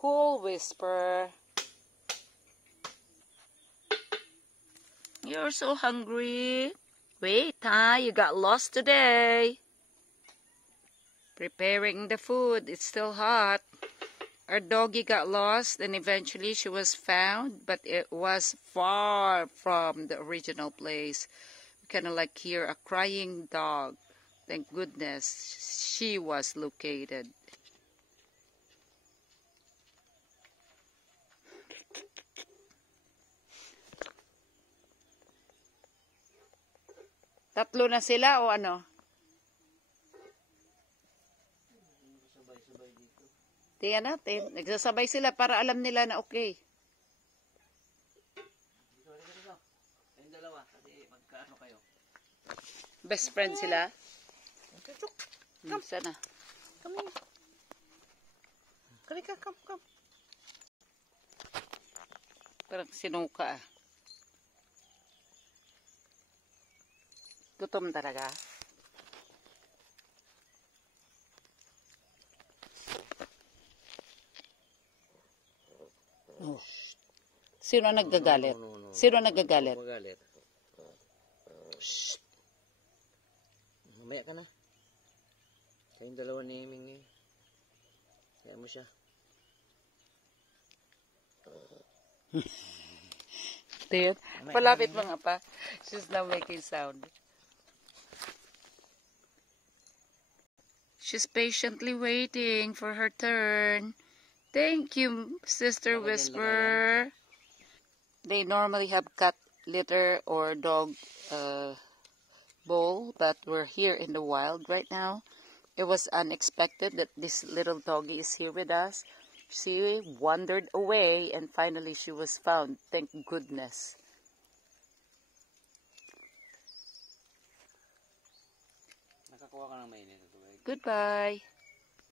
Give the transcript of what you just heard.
Cool, Whisper. You're so hungry. Wait, you got lost today. Preparing the food. It's still hot. Our doggy got lost and eventually she was found, but it was far from the original place. We kind of like hear a crying dog. Thank goodness she was located. Tatlo na sila o ano? Tingnan natin. Nagsasabay sila para alam nila na okay. Kayong dalawa, kasi magkaano kayo? Best friend sila? Sana. Come here. Kalika, come. Parang sinuka ah. Gutom talaga. Oh. Sino nagagalit? No. Sino nagagalit? Magalit. Shh. Mamaya ka na. Kayong dalawa ni Ming eh. Kaya mo siya. Tingnan. Palapit mga pa. She's now making sound. She's patiently waiting for her turn. Thank you, Sister Whisper. They normally have cat litter or dog bowl, but we're here in the wild right now. It was unexpected that this little doggy is here with us. She wandered away and finally she was found. Thank goodness. Nakakuha ka ng mainit na tubig. Goodbye.